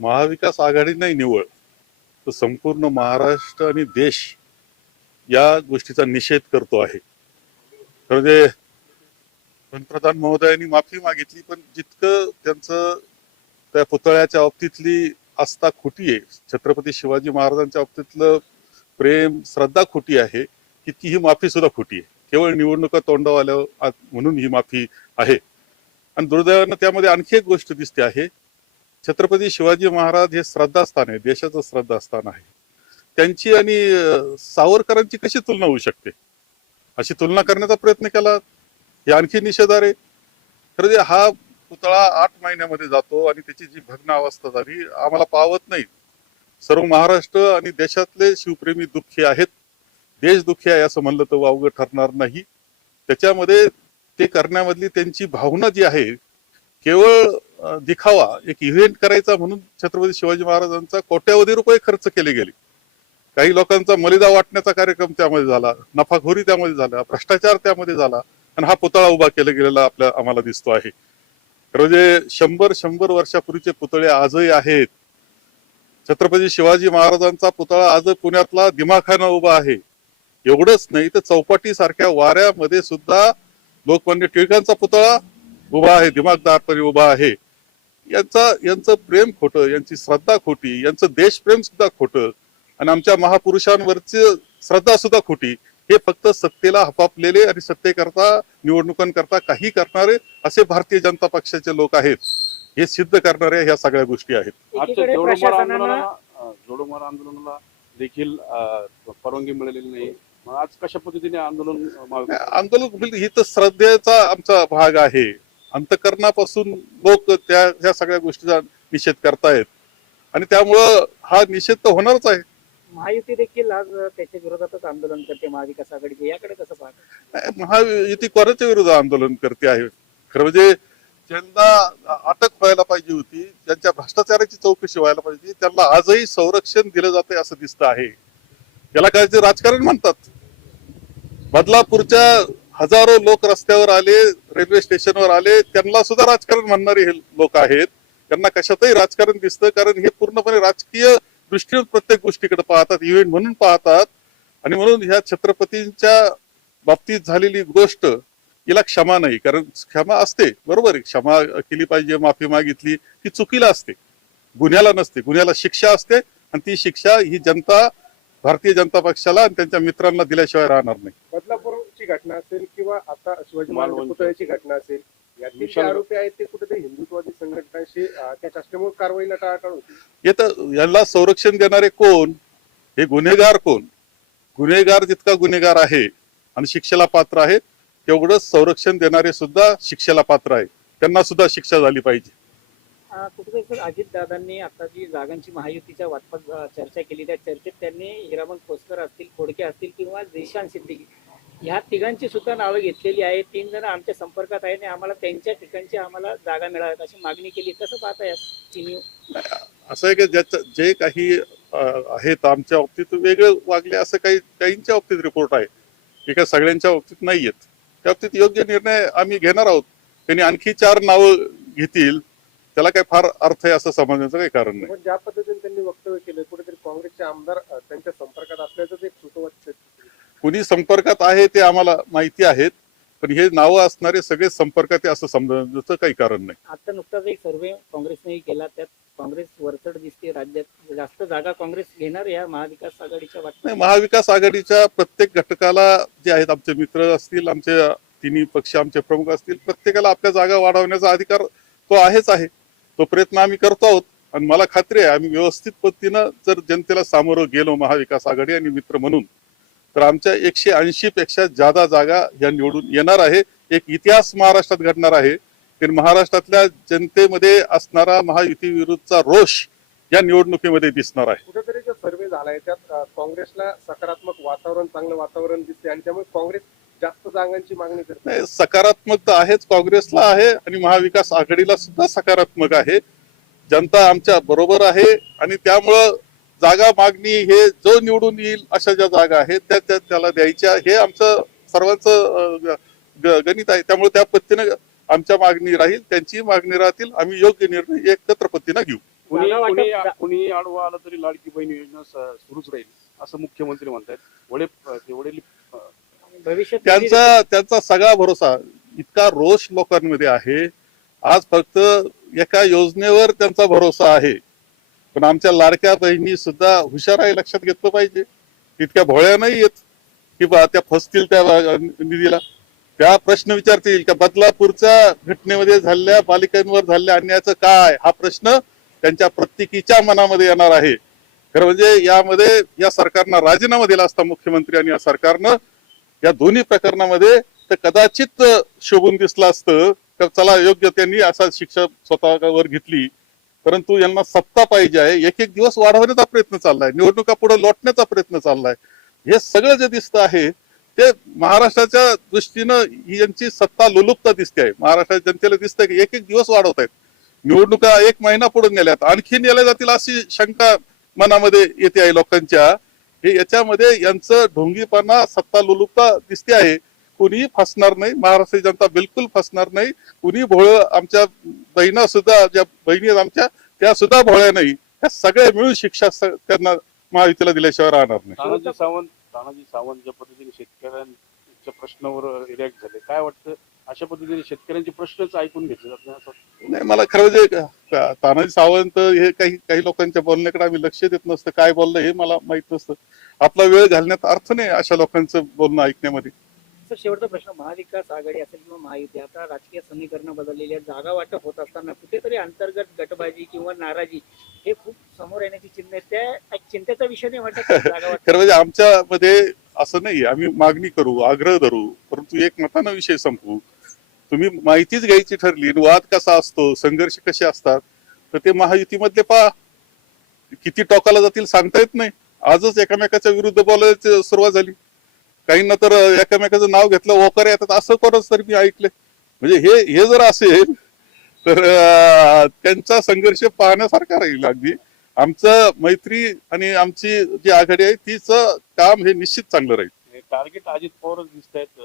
महाविकास आघाडी नाही निवळ तर संपूर्ण महाराष्ट्र आणि देश या गोष्टीचा निषेध करतो आहे म्हणजे पंतप्रधान महोदयांनी माफी मागितली पण जितक त्यांचं त्या पुतळ्याच्या बाबतीतली आस्था खोटी आहे छत्रपती शिवाजी महाराजांच्या बाबतीतलं प्रेम श्रद्धा खोटी आहे तितकी ही माफी सुद्धा खोटी आहे केवळ निवडणुका तोंडावाल्या आल्या म्हणून ही माफी आहे आणि दुर्दैवानं त्यामध्ये आणखी एक गोष्ट दिसते आहे छत्रपती शिवाजी महाराज हे श्रद्धास्थान आहे देशाचं श्रद्धास्थान आहे त्यांची आणि सावरकरांची कशी तुलना होऊ शकते अशी तुलना करण्याचा प्रयत्न केला हे आणखी निषेधारे आहे खरं हा पुतळा आठ महिन्यामध्ये जातो आणि त्याची जी भग्न अवस्था झाली आम्हाला पावत नाही सर्व महाराष्ट्र आणि देशातले शिवप्रेमी दुःखी आहेत देश दुःखी आहे असं म्हणलं तर वावग ठरणार नाही त्याच्यामध्ये ते करण्यामधली त्यांची भावना जी आहे केवळ दिखावा एक इव्हेंट करायचा म्हणून छत्रपती शिवाजी महाराजांचा कोट्यावधी रुपये खर्च केले गेले काही लोकांचा मलिदा वाटण्याचा कार्यक्रम त्यामध्ये झाला नफाखोरी त्यामध्ये झाला भ्रष्टाचार त्यामध्ये झाला आणि हा पुतळा उभा केला गेलेला आपल्या आम्हाला दिसतो आहे म्हणजे शंभर शंभर वर्षापूर्वीचे पुतळे आजही आहेत छत्रपती शिवाजी महाराजांचा पुतळा आज पुण्यातला दिमाखाना उभा आहे एवढंच नाही तर चौपाटी सारख्या वाऱ्यामध्ये सुद्धा लोकमान्य टिळकांचा पुतळा उभा आहे दिमागदार तरी उभा आहे यांचा यांचं प्रेम खोटं यांची श्रद्धा खोटी यांचं देशप्रेम सुद्धा खोटं आणि आमच्या महापुरुषांवरची श्रद्धा सुद्धा खोटी हे फक्त सत्तेला हपापलेले आणि सत्तेकरता निवडणुकांकरता काही करणारे असे भारतीय जनता पक्षाचे लोक आहेत हे सिद्ध करणारे ह्या सगळ्या गोष्टी आहेत जोडोमार आंदोलनाला देखील परवानगी मिळालेली नाही आज कशा पद्धतीने आंदोलन आंदोलन ही तर श्रद्धेचा आमचा भाग आहे अंतकरणापासून लोक त्या ह्या सगळ्या गोष्टीचा निषेध करतायत आणि त्यामुळं हा निषेध तर होणारच आहे महायुती देखील आज त्याच्या विरोधातच आंदोलन करते महाविकास आघाडीचे याकडे कसं पाहत महायुती कोणाच्या विरोध आंदोलन करते आहे खरं म्हणजे ज्यांना अटक व्हायला पाहिजे होती ज्यांच्या भ्रष्टाचाराची चौकशी व्हायला पाहिजे होती त्यांना आजही संरक्षण दिलं जाते असं दिसतं आहे याला काय ते राजकारण म्हणतात बदलापूरच्या हजारो लोक रस्त्यावर आले रेल्वे स्टेशनवर आले त्यांना सुद्धा राजकारण म्हणणारे हे लोक आहेत त्यांना कशातही राजकारण दिसतं कारण हे पूर्णपणे राजकीय दृष्टीने प्रत्येक गोष्टीकडे पाहतात इव्हेंट म्हणून पाहतात आणि म्हणून ह्या छत्रपतींच्या बाबतीत झालेली गोष्ट हिला क्षमा नाही कारण क्षमा असते बरोबर आहे क्षमा केली पाहिजे माफी मागितली ती चुकीला असते गुन्ह्याला नसते गुन्ह्याला शिक्षा असते आणि ती शिक्षा ही जनता भारतीय जनता पक्षाला आणि त्यांच्या मित्रांना दिल्याशिवाय राहणार नाही पुतळ्याची घटना असेल किंवा आता शिवाजी महाराज पुतळ्याची घटना असेल याला कारवाईला संरक्षण देणारे कोण हे गुन्हेगार कोण गुन्हेगार जितका गुन्हेगार आहे आणि शिक्षेला पात्र आहे तेवढं संरक्षण देणारे सुद्धा शिक्षेला पात्र आहे त्यांना सुद्धा शिक्षा झाली पाहिजे कुठेतरी अजित दादांनी आता जी जागांची महायुतीच्या वाटपात चर्चा केली त्या चर्चेत त्यांनी हिरामन खोसकर असतील खोडके असतील किंवा देशांत सिद्धी ह्या तिघांची सुद्धा नावं घेतलेली आहे तीन जण आमच्या संपर्कात आहे आणि आम्हाला त्यांच्या ठिकाणची आम्हाला जागा मिळाव्यात अशी मागणी केली कसं पाहत आहे असं आहे की ज्याचं जे काही आहेत आमच्या बाबतीत वेगळे वागले असं काही त्यांच्या बाबतीत रिपोर्ट आहे की काय सगळ्यांच्या बाबतीत नाही आहेत त्या बाबतीत योग्य निर्णय आम्ही घेणार आहोत त्यांनी आणखी चार नावं घेतील त्याला काही फार अर्थ आहे असं समजण्याचं काही कारण नाही ज्या पद्धतीने त्यांनी वक्तव्य केलं कुठेतरी काँग्रेसचे आमदार त्यांच्या संपर्कात असल्याचं एक सुचवत कोणी संपर्कात आहे ते आम्हाला माहिती आहेत पण हे नावं असणारे सगळे संपर्कात असं समजण्याचं काही कारण नाही आता नुकताच एक सर्वे काँग्रेसने केला त्यात काँग्रेस वरचढ दिसते राज्यात जास्त जागा काँग्रेस घेणार या महाविकास आघाडीच्या नाही महाविकास आघाडीच्या प्रत्येक घटकाला जे आहेत आमचे मित्र असतील आमचे तिन्ही पक्ष आमचे प्रमुख असतील प्रत्येकाला आपल्या जागा वाढवण्याचा अधिकार तो आहेच आहे तो प्रयत्न आम्ही करतो आहोत आणि मला खात्री आहे आम्ही व्यवस्थित पद्धतीनं जर जनतेला सामोरं गेलो महाविकास आघाडी आणि मित्र म्हणून तर आमच्या एकशे ऐंशी पेक्षा जादा जागा या निवडून येणार आहे एक इतिहास महाराष्ट्रात घडणार आहे कारण महाराष्ट्रातल्या जनतेमध्ये असणारा महायुती विरुद्धचा रोष या निवडणुकीमध्ये दिसणार आहे कुठेतरी जो सर्वे झालाय त्यात काँग्रेसला सकारात्मक वातावरण चांगलं वातावरण दिसते आणि त्यामुळे काँग्रेस जास्त जागांची मागणी करते सकारात्मक तर आहेच काँग्रेसला आहे आणि महाविकास आघाडीला सुद्धा सकारात्मक आहे जनता आमच्या बरोबर आहे आणि त्यामुळं जागा मागणी हे जो निवडून येईल अशा ज्या जागा आहेत त्या त्या त्याला द्यायच्या हे आमचं सर्वांचं गणित आहे त्यामुळे त्या पद्धतीने आमच्या मागणी राहील त्यांची मागणी राहतील आम्ही योग्य निर्णय एकत्र पद्धतीनं घेऊ कुणी आडवा आला तरी लाडकी बहीण योजना सुरूच राहील असं मुख्यमंत्री म्हणतात तेवढे त्यांचा म्हणजे- त्यांचा सगळा भरोसा इतका रोष लोकांमध्ये आहे आज फक्त एका योजनेवर त्यांचा भरोसा आहे पण आमच्या लाडक्या बहिणी सुद्धा हुशार आहे लक्षात घेतलं पाहिजे तितक्या भोळ्या नाही येत की बा त्या फसतील त्या निधीला त्या प्रश्न विचारतील का बदलापूरच्या घटनेमध्ये झालेल्या बालिकांवर झालेल्या अन्यायाचं काय हा प्रश्न त्यांच्या प्रत्येकीच्या मनामध्ये येणार आहे खरं म्हणजे यामध्ये या सरकारनं राजीनामा दिला असता मुख्यमंत्री आणि या सरकारनं या दोन्ही प्रकरणामध्ये तर कदाचित शोभून दिसलं असतं तर चला योग्य त्यांनी असा शिक्षा स्वतःवर घेतली परंतु यांना सत्ता पाहिजे आहे एक एक दिवस वाढवण्याचा प्रयत्न चाललाय निवडणुका पुढे लोटण्याचा प्रयत्न चाललाय हे सगळं जे दिसतं आहे ते महाराष्ट्राच्या दृष्टीनं यांची सत्ता लुलुपता दिसते आहे महाराष्ट्राच्या जनतेला दिसतंय की एक एक दिवस वाढवत आहेत निवडणुका एक महिना पुढे नेल्यात आणखी नेल्या जातील अशी शंका मनामध्ये येते आहे लोकांच्या हे याच्यामध्ये यांचं ढोंगीपणा सत्ता लुलुपता दिसते आहे कुणीही फसणार नाही महाराष्ट्राची जनता बिलकुल फसणार नाही कुणी भोळ आमच्या बहिणा सुद्धा ज्या बहिणी आहेत आमच्या त्या सुद्धा भोळ्या नाही त्या सगळ्या मिळून शिक्षा त्यांना महायुतीला दिल्याशिवाय राहणार नाही तानाजी सावंत तानाजी सावंत ज्या पद्धतीने शेतकऱ्यांच्या प्रश्नावर रिॲक्ट झाले काय वाटतं अशा पद्धतीने शेतकऱ्यांचे प्रश्नच ऐकून घेतले जात नाही नाही मला खरं म्हणजे तानाजी सावंत हे काही काही लोकांच्या बोलण्याकडे आम्ही लक्ष देत नसतं काय बोललं हे मला माहित नसतं आपला वेळ घालण्यात अर्थ नाही अशा लोकांचं बोलणं ऐकण्यामध्ये सर शेवटचा प्रश्न महाविकास आघाडी असेल किंवा महायुती आता राजकीय समीकरण बदललेली आहेत जागा वाटप होत असताना कुठेतरी अंतर्गत गटबाजी किंवा नाराजी हे खूप समोर येण्याची चिन्ह त्या चिंतेचा विषय नाही वाटत जागा वाटप खरं म्हणजे आमच्यामध्ये असं नाही आम्ही मागणी करू आग्रह धरू परंतु एक मतानं विषय संपवू तुम्ही माहितीच घ्यायची ठरली वाद कसा असतो संघर्ष कसे असतात तर ते महायुतीमधले पहा किती टोकाला जातील सांगता येत नाही आजच एकामेकाच्या विरुद्ध बोलायची सुरुवात झाली काहींना तर एकमेकाचं नाव घेतलं ओकर येतात असं करत तरी मी ऐकले म्हणजे हे हे जर असेल तर त्यांचा संघर्ष पाहण्यासारखा राहील अगदी आमचं मैत्री आणि आमची जी आघाडी आहे तिचं काम हे निश्चित चांगलं राहील टार्गेट अजित पवारच दिसत आहेत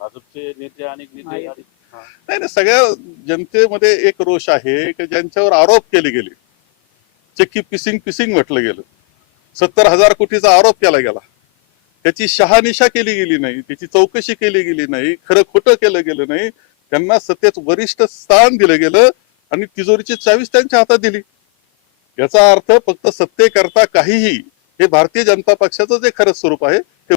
भाजपचे नेते आणि नाही नाही सगळ्या जनतेमध्ये एक रोष आहे की ज्यांच्यावर आरोप केले गेले चक्की पिसिंग पिसिंग म्हटलं गेलं सत्तर हजार कोटीचा आरोप केला गेला त्याची शहानिशा केली गेली नाही त्याची चौकशी केली गेली नाही खरं खोटं केलं गेलं नाही त्यांना सत्तेत वरिष्ठ स्थान दिलं गेलं आणि तिजोरीची चावीस त्यांच्या हातात दिली याचा अर्थ फक्त सत्तेकरता काहीही हे भारतीय जनता पक्षाचं जे खरं स्वरूप आहे